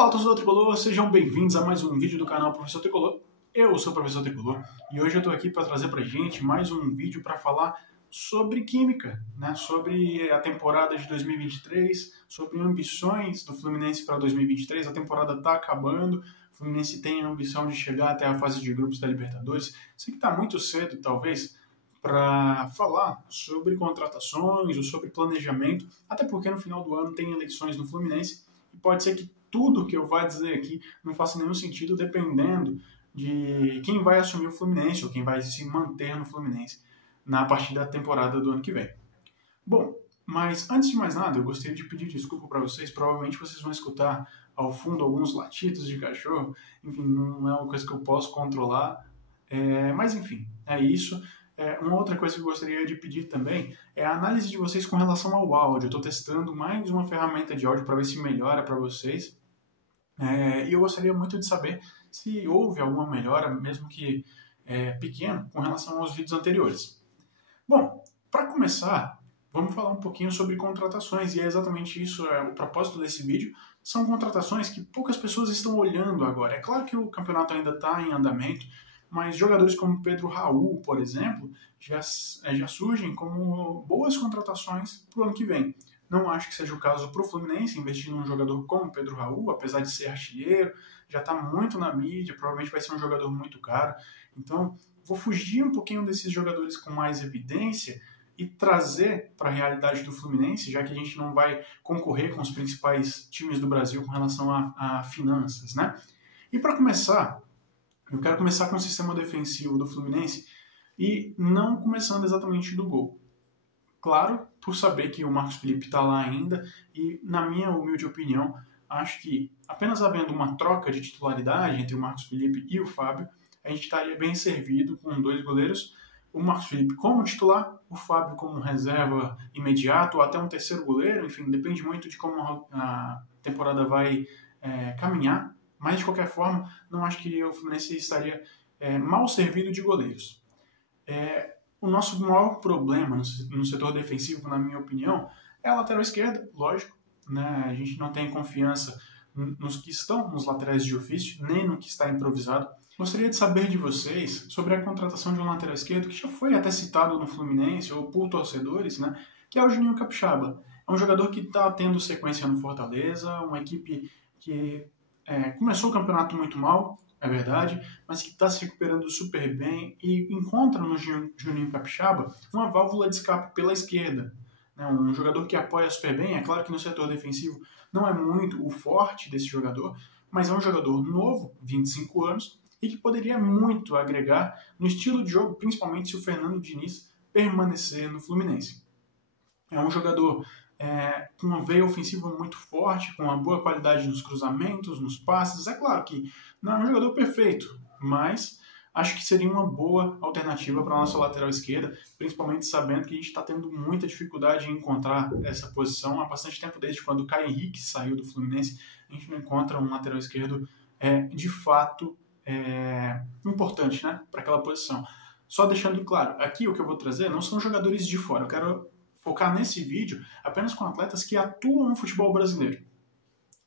Fala, torcedor tricolor, sejam bem-vindos a mais um vídeo do canal Professor Tricolor. Eu sou o Professor Tricolor e hoje eu estou aqui para trazer para gente mais um vídeo para falar sobre química, né? Sobre a temporada de 2023, sobre ambições do Fluminense para 2023. A temporada está acabando, o Fluminense tem a ambição de chegar até a fase de grupos da Libertadores. Sei que está muito cedo, talvez, para falar sobre contratações ou sobre planejamento, até porque no final do ano tem eleições no Fluminense e pode ser que tudo que eu vá dizer aqui não faça nenhum sentido dependendo de quem vai assumir o Fluminense ou quem vai se manter no Fluminense na partir da temporada do ano que vem. Bom, mas antes de mais nada, eu gostaria de pedir desculpa para vocês. Provavelmente vocês vão escutar ao fundo alguns latidos de cachorro. Enfim, não é uma coisa que eu posso controlar. Mas enfim, é isso. Uma outra coisa que eu gostaria de pedir também é a análise de vocês com relação ao áudio. Eu estou testando mais uma ferramenta de áudio para ver se melhora para vocês. E eu gostaria muito de saber se houve alguma melhora, mesmo que pequena, com relação aos vídeos anteriores. Bom, para começar, vamos falar um pouquinho sobre contratações, e é exatamente isso, o propósito desse vídeo. São contratações que poucas pessoas estão olhando agora. É claro que o campeonato ainda está em andamento, mas jogadores como Pedro Raul, por exemplo, já surgem como boas contratações para o ano que vem. Não acho que seja o caso para o Fluminense investir num jogador como Pedro Raul, apesar de ser artilheiro, já está muito na mídia, provavelmente vai ser um jogador muito caro. Então, vou fugir um pouquinho desses jogadores com mais evidência e trazer para a realidade do Fluminense, já que a gente não vai concorrer com os principais times do Brasil com relação a finanças, né? E para começar, eu quero começar com o sistema defensivo do Fluminense e não começando exatamente do gol. Claro, por saber que o Marcos Felipe está lá ainda e, na minha humilde opinião, acho que apenas havendo uma troca de titularidade entre o Marcos Felipe e o Fábio, a gente estaria bem servido com dois goleiros, o Marcos Felipe como titular, o Fábio como reserva imediato, ou até um terceiro goleiro, enfim, depende muito de como a temporada vai caminhar, mas de qualquer forma, não acho que o Fluminense estaria mal servido de goleiros. O nosso maior problema no setor defensivo, na minha opinião, é a lateral esquerda, lógico, né? A gente não tem confiança nos que estão nos laterais de ofício, nem no que está improvisado. Gostaria de saber de vocês sobre a contratação de um lateral esquerdo que já foi até citado no Fluminense, ou por torcedores, né? Que é o Juninho Capixaba. É um jogador que está tendo sequência no Fortaleza, uma equipe que começou o campeonato muito mal, é verdade, mas que está se recuperando super bem e encontra no Juninho Capixaba uma válvula de escape pela esquerda. Um jogador que apoia super bem. É claro que no setor defensivo não é muito o forte desse jogador, mas é um jogador novo, 25 anos, e que poderia muito agregar no estilo de jogo, principalmente se o Fernando Diniz permanecer no Fluminense. É um jogador com uma veia ofensiva muito forte, com uma boa qualidade nos cruzamentos, nos passes. É claro que não é um jogador perfeito, mas acho que seria uma boa alternativa para a nossa lateral esquerda, principalmente sabendo que a gente está tendo muita dificuldade em encontrar essa posição há bastante tempo, desde quando o Caio Henrique saiu do Fluminense. A gente não encontra um lateral esquerdo de fato importante, né, para aquela posição. Só deixando claro, aqui o que eu vou trazer não são jogadores de fora. Eu quero focar nesse vídeo apenas com atletas que atuam no futebol brasileiro.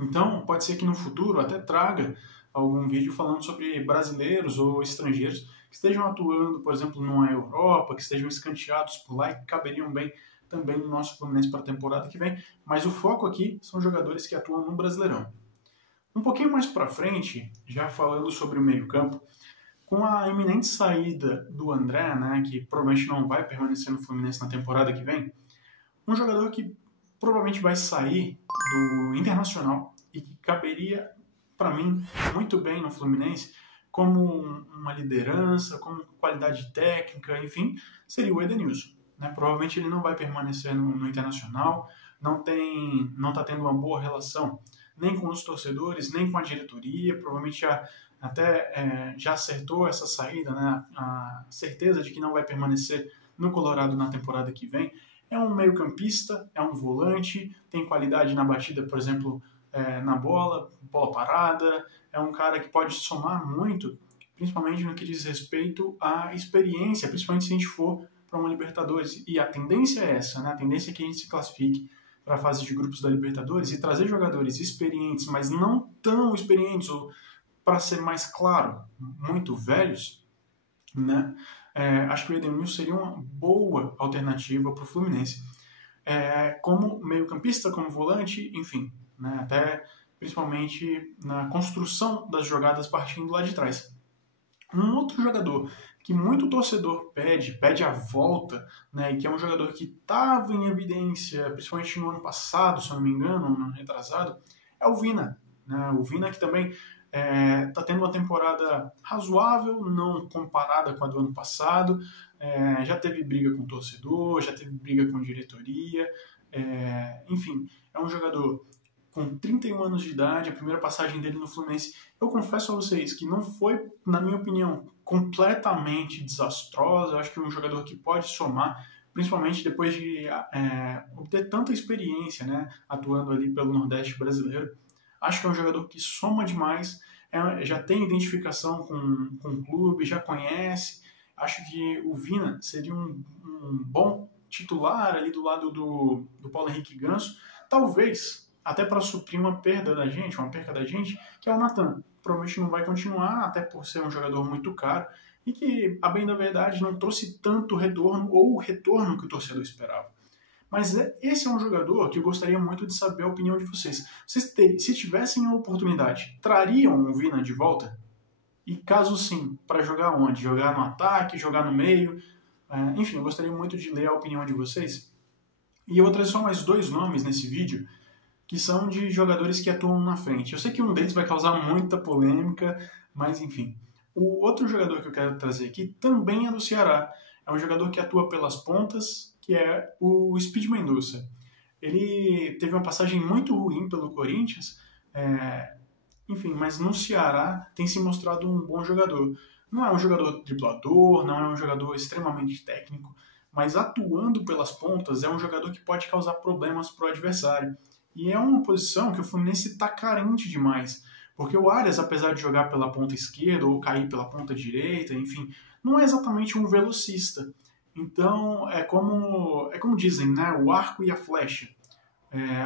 Então, pode ser que no futuro até traga algum vídeo falando sobre brasileiros ou estrangeiros que estejam atuando, por exemplo, na Europa, que estejam escanteados por lá e que caberiam bem também no nosso Fluminense para a temporada que vem. Mas o foco aqui são jogadores que atuam no Brasileirão. Um pouquinho mais para frente, já falando sobre o meio-campo, com a iminente saída do André, né, que provavelmente não vai permanecer no Fluminense na temporada que vem, um jogador que provavelmente vai sair do Internacional e que caberia, para mim, muito bem no Fluminense, como uma liderança, como qualidade técnica, enfim, seria o Edenilson. Né? Provavelmente ele não vai permanecer no Internacional, não está tendo uma boa relação nem com os torcedores, nem com a diretoria, provavelmente já acertou essa saída, né? A certeza de que não vai permanecer no Colorado na temporada que vem. É um meio-campista, é um volante, tem qualidade na batida, por exemplo, na bola parada, é um cara que pode somar muito, principalmente no que diz respeito à experiência, principalmente se a gente for para uma Libertadores. E a tendência é essa, né? A tendência é que a gente se classifique para a fase de grupos da Libertadores e trazer jogadores experientes, mas não tão experientes, ou, para ser mais claro, muito velhos, né? Acho que o Edenilson seria uma boa alternativa para o Fluminense. Como meio-campista, como volante, enfim, né? Até principalmente na construção das jogadas partindo lá de trás. Um outro jogador que muito torcedor pede a volta, né, e que é um jogador que estava em evidência, principalmente no ano passado, se eu não me engano, no ano retrasado, é o Vina. Né? O Vina que também está tendo uma temporada razoável, não comparada com a do ano passado, já teve briga com o torcedor, já teve briga com diretoria, enfim, é um jogador com 31 anos de idade, a primeira passagem dele no Fluminense. Eu confesso a vocês que não foi, na minha opinião, completamente desastrosa. Eu acho que é um jogador que pode somar, principalmente depois de obter tanta experiência, né, atuando ali pelo Nordeste brasileiro. Acho que é um jogador que soma demais, já tem identificação com o clube, já conhece. Acho que o Vina seria um bom titular ali do lado do Paulo Henrique Ganso. Talvez até para suprir uma perca da gente, que é o Natan. Provavelmente não vai continuar, até por ser um jogador muito caro, e que, a bem da verdade, não trouxe tanto retorno, ou o retorno que o torcedor esperava. Mas esse é um jogador que eu gostaria muito de saber a opinião de vocês. Se tivessem a oportunidade, trariam o Vina de volta? E caso sim, para jogar onde? Jogar no ataque, jogar no meio? Enfim, eu gostaria muito de ler a opinião de vocês. E eu vou trazer só mais 2 nomes nesse vídeo, que são de jogadores que atuam na frente. Eu sei que um deles vai causar muita polêmica, mas enfim. O outro jogador que eu quero trazer aqui também é do Ceará. É um jogador que atua pelas pontas, que é o Speed Mendonça. Ele teve uma passagem muito ruim pelo Corinthians, enfim, mas no Ceará tem se mostrado um bom jogador. Não é um jogador driblador, não é um jogador extremamente técnico, mas atuando pelas pontas é um jogador que pode causar problemas para o adversário. E é uma posição que o Fluminense está carente demais, porque o Arias, apesar de jogar pela ponta esquerda ou cair pela ponta direita, enfim, não é exatamente um velocista. Então, é como dizem, né, o arco e a flecha.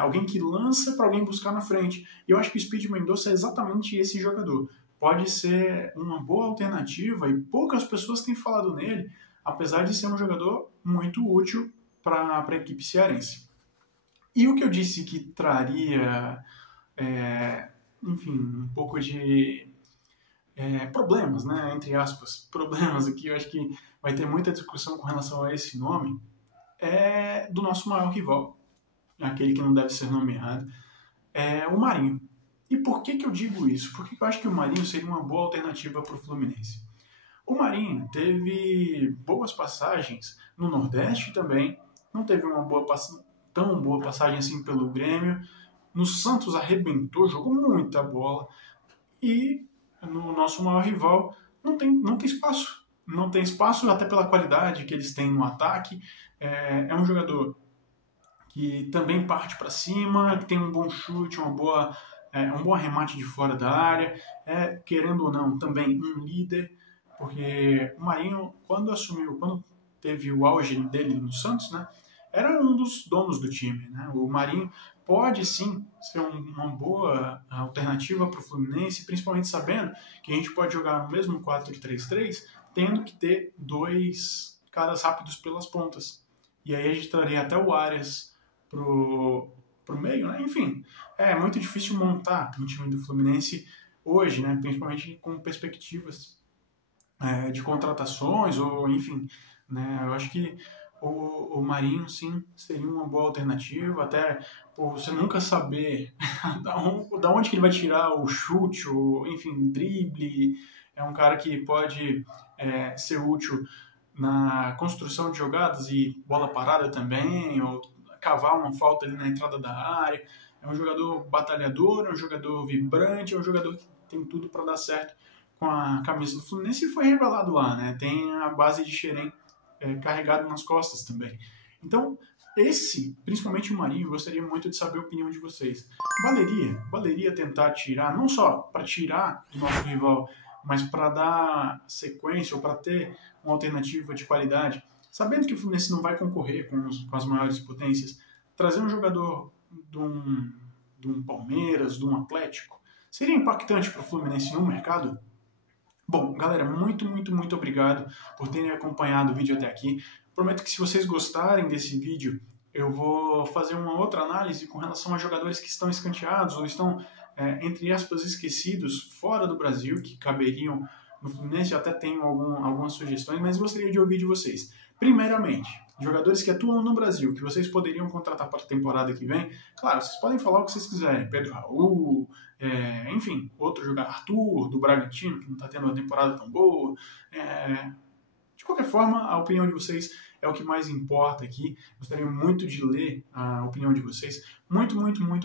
Alguém que lança para alguém buscar na frente. E eu acho que o Speed Mendonça é exatamente esse jogador. Pode ser uma boa alternativa e poucas pessoas têm falado nele, apesar de ser um jogador muito útil para a equipe cearense. E o que eu disse que traria, enfim, um pouco de problemas, né, entre aspas, problemas aqui, eu acho que vai ter muita discussão com relação a esse nome, é do nosso maior rival, aquele que não deve ser nomeado, é o Marinho. E por que eu digo isso? Porque eu acho que o Marinho seria uma boa alternativa para o Fluminense. O Marinho teve boas passagens no Nordeste também, não teve uma tão boa passagem assim pelo Grêmio. No Santos arrebentou, jogou muita bola. E no nosso maior rival não tem espaço. Não tem espaço até pela qualidade que eles têm no ataque. É um jogador que também parte para cima, que tem um bom chute, um bom arremate de fora da área. Querendo ou não, também um líder. Porque o Marinho, quando teve o auge dele no Santos, né, era um dos donos do time. Né? O Marinho pode sim ser uma boa alternativa para o Fluminense, principalmente sabendo que a gente pode jogar no mesmo 4-3-3, tendo que ter 2 caras rápidos pelas pontas. E aí a gente traria até o Arias pro meio, né? Enfim, é muito difícil montar um time do Fluminense hoje, né? Principalmente com perspectivas de contratações, ou enfim, né? Eu acho que o Marinho, sim, seria uma boa alternativa, até por você nunca saber da onde que ele vai tirar o chute, enfim, drible. É um cara que pode ser útil na construção de jogadas e bola parada também, ou cavar uma falta ali na entrada da área. É um jogador batalhador, é um jogador vibrante, é um jogador que tem tudo para dar certo com a camisa do Fluminense, e foi revelado lá, né? Tem a base de Xerém carregado nas costas também. Então, principalmente o Marinho, eu gostaria muito de saber a opinião de vocês. Valeria tentar tirar, não só para tirar do nosso rival, mas para dar sequência ou para ter uma alternativa de qualidade, sabendo que o Fluminense não vai concorrer com as maiores potências, trazer um jogador de um Palmeiras, de um Atlético, seria impactante para o Fluminense no mercado? Bom, galera, muito obrigado por terem acompanhado o vídeo até aqui. Prometo que se vocês gostarem desse vídeo, eu vou fazer uma outra análise com relação a jogadores que estão escanteados ou estão, entre aspas, esquecidos fora do Brasil, que caberiam no Fluminense. Eu até tenho algumas sugestões, mas gostaria de ouvir de vocês. Primeiramente, jogadores que atuam no Brasil, que vocês poderiam contratar para a temporada que vem. Claro, vocês podem falar o que vocês quiserem. Pedro Raul, enfim, outro jogador, Arthur, do Bragantino, que não está tendo uma temporada tão boa. De qualquer forma, a opinião de vocês é o que mais importa aqui. Gostaria muito de ler a opinião de vocês. Muito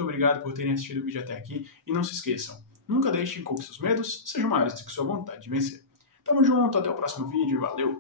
obrigado por terem assistido o vídeo até aqui. E não se esqueçam, nunca deixem com que seus medos sejam maiores do que sua vontade de vencer. Tamo junto, até o próximo vídeo e valeu!